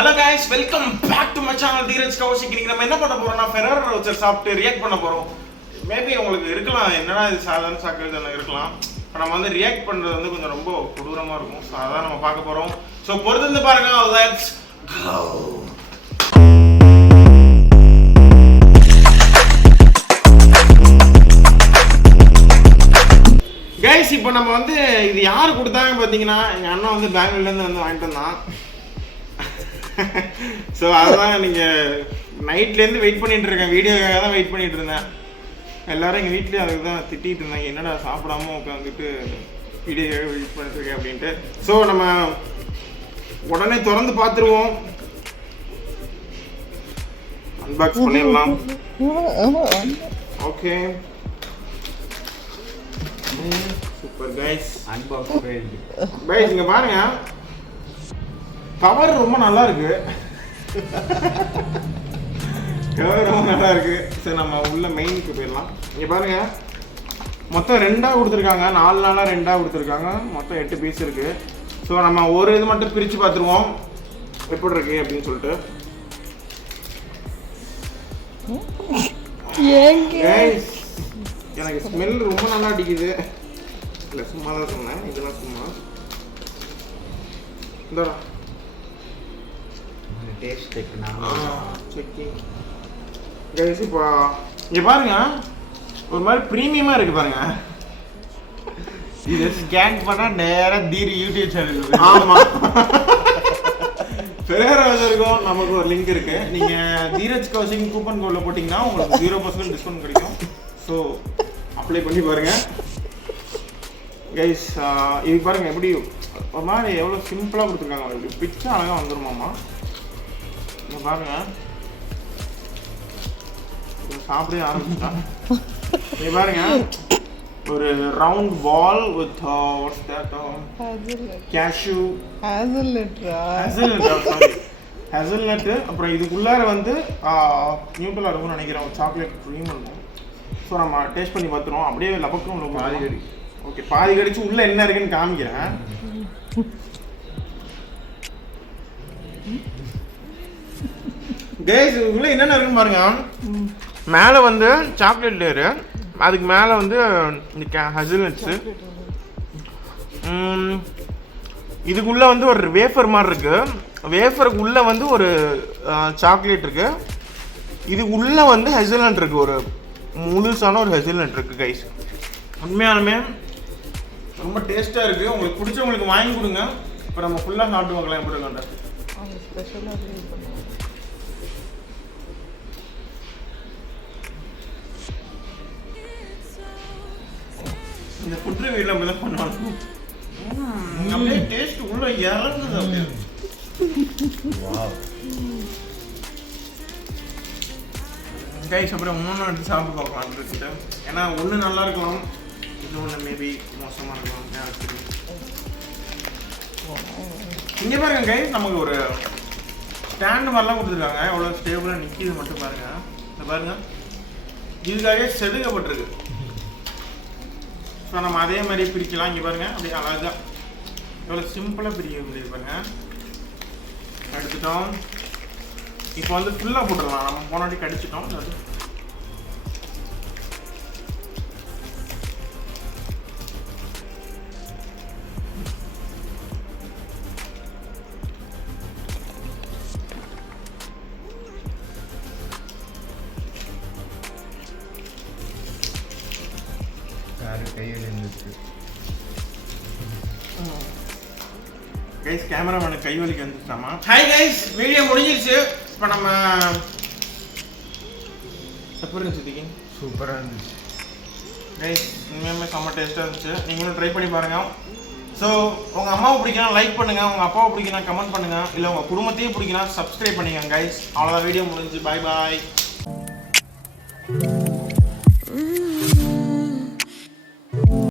Hello guys, welcome back to my channel Dheeraj Kaushik. இன்னைக்கு நம்ம என்ன பண்ண போறோம்னா Ferrero Rocher சாப்பிட்டு ரியாக்ட் பண்ண போறோம். மேபி உங்களுக்கு இருக்கலாம் என்னடா இது சாதாரண சாக்லேட் இருக்கலாம். இப்போ நம்ம வந்து ரியாக்ட் பண்றது வந்து கொஞ்சம் ரொம்ப கொடூரமா இருக்கும். சோ அதான் நம்ம பார்க்க போறோம். சோ பொறுத்து பாருங்க. Let's go. கைஸ் இப்போ நம்ம வந்து இது யார் கொடுத்தாங்க பார்த்தீங்கன்னா எங்கள் அண்ணன் வந்து பெங்களூர்லேருந்து வந்து வாங்கிட்டு வந்தான். ஸோ அதுதான் நீங்கள் நைட்லேருந்து வெயிட் பண்ணிட்டு இருக்கேன், வீடியோக்காக தான் வெயிட் பண்ணிட்டு இருந்தேன். எல்லாரும் எங்கள் வீட்லேயும் அதுக்கு தான் திட்டிகிட்டு இருந்தாங்க, என்னடா சாப்பிடாம உட்காந்துட்டு வீடியோக்காக வெயிட் பண்ணிட்டு இருக்கேன் அப்படின்ட்டு. ஸோ நம்ம உடனே திறந்து பார்த்துருவோம், அன்பாக்ஸ் பண்ணிடலாம். Okay super guys, unbox guys. இங்க பாருங்க, கவர் ரொம்ப நல்லா இருக்கு. கவர் ரொம்ப நல்லா இருக்கு. சரி நம்ம உள்ள மெயினுக்கு போயிடலாம். இங்க பாருங்க, மொத்தம் 2 கொடுத்துருக்காங்க, 4 நாளா 2 கொடுத்துருக்காங்க. மொத்தம் 8 பீஸ் இருக்கு. ஸோ நம்ம ஒரு இது மட்டும் பிரிச்சு பார்த்துருவோம் எப்படி இருக்கு அப்படின்னு சொல்லிட்டு. எனக்கு ஸ்மெல் ரொம்ப நல்லா அடிக்குது. இல்லை சும்மா தான் சொன்னேன், இதெல்லாம் சும்மா. இந்த டேஸ்ட் செக்கிங் கைஸ். இப்போ இங்கே பாருங்க, ஒரு மாதிரி ப்ரீமியமாக இருக்குது பாருங்க. இது ஸ்கேன் பண்ணால் நேராக தீரி யூடியூப் சேனல். ஆமாம், Ferrero Rocherக்கும் நமக்கு ஒரு லிங்க் இருக்கு. நீங்கள் தீரஜ் கௌஷிக் கூப்பன் கோடில் போட்டிங்கன்னா உங்களுக்கு 0% டிஸ்கவுண்ட் கிடைக்கும். ஸோ அப்ளை பண்ணி பாருங்க கைஸ். இது பாருங்க எப்படி ஒரு மாதிரி எவ்வளோ சிம்பிளாக கொடுத்துருக்காங்க. இப்படி பிச்சா அழகாக வந்துருமாம்மா. இங்கே பாருங்க, சாப்பிடவே ஆரம்பிச்சுட்டா. இங்கே பாருங்க, ஒரு round ball with what's that, cashew hazelnut. அப்புறம் இதுக்குள்ளார வந்து நியூட்ரலாக இருக்கும்னு நினைக்கிறேன், ஒரு சாக்லேட் க்ரீம் இருக்கும். ஸோ நம்ம டேஸ்ட் பண்ணி பார்த்துருவோம். அப்படியே லபக்கும் பாதி கடி. ஓகே, பாதி கடிச்சு உள்ளே என்ன இருக்குன்னு காமிக்கிறேன். கைஸ் உள்ள என்னென்ன இருக்குன்னு பாருங்க. மேலே வந்து சாக்லேட் லேயரு, அதுக்கு மேலே வந்து இந்த ஹேசல்நட்ஸு. இதுக்குள்ளே வந்து ஒரு வேஃபர் மாதிரி இருக்கு. வேஃபருக்கு உள்ளே வந்து ஒரு சாக்லேட் இருக்கு. இது உள்ளே வந்து ஹேசல்நட் இருக்கு, ஒரு முழுசான ஒரு ஹேசல்நட் இருக்கு கைஸ். உண்மையாலுமே ரொம்ப டேஸ்ட்டாக இருக்குது. உங்களுக்கு பிடிச்சவங்களுக்கு வாங்கி கொடுங்க. இப்போ நம்ம ஃபுல்லாக சாப்பிட்டு பார்க்கலாம் எப்படி இருக்காண்ட. இந்த ஃபுட் ரிவ்யூல நம்ம தான் பண்ணுவாங்க. அப்படியே டேஸ்ட் உள்ள இறங்குது அப்படியே. வாவ் கைஸ், அப்புறம் இன்னொன்று எடுத்து சாப்பிட்டு பார்க்கலாம் இருக்கிட்ட. ஏன்னா ஒன்று நல்லா இருக்கலாம், இன்னொன்று மேபி மோசமாக இருக்கலாம். இங்கே பாருங்க கைஸ், நமக்கு ஒரு ஸ்டாண்டு மாதிரிலாம் கொடுத்துருக்காங்க. எவ்வளோ ஸ்டேபிளாக நிற்கிது மட்டும் பாருங்க. இந்த பாருங்க, இதுக்காகவே செதுக்கப்பட்டிருக்கு. ஸோ நம்ம அதே மாதிரி பிரிக்கலாம். இங்கே பாருங்க, அப்படியே அழகாக எவ்வளோ சிம்பிளாக பிரிக்க முடியுது பாருங்க. எடுத்துட்டோம். இப்போ வந்து ஃபுல்லாக போட்டுடலாம். நம்ம போனாட்டி கடிச்சிட்டோம். கைஸ் கேமராமேனுக்கு கை வலிக்கு வந்துட்டாமா. ஹாய் கைஸ், வீடியோ முடிஞ்சிருச்சு. இப்போ நம்ம எப்படி இருந்துச்சு? சூப்பராக இருந்துச்சு கைஸ், உண்மையுமே செம்ம டேஸ்ட்டாக இருந்துச்சு. நீங்களும் ட்ரை பண்ணி பாருங்கள். ஸோ உங்கள் அம்மாவை பிடிக்கலாம் லைக் பண்ணுங்கள், உங்கள் அப்பாவை பிடிக்கலாம் கமெண்ட் பண்ணுங்கள், இல்லை உங்கள் குடும்பத்தையும் பிடிக்கலாம் சப்ஸ்கிரைப் பண்ணிக்கோங்க கைஸ். அவ்வளோதான், வீடியோ முடிஞ்சு. பாய் பாய்.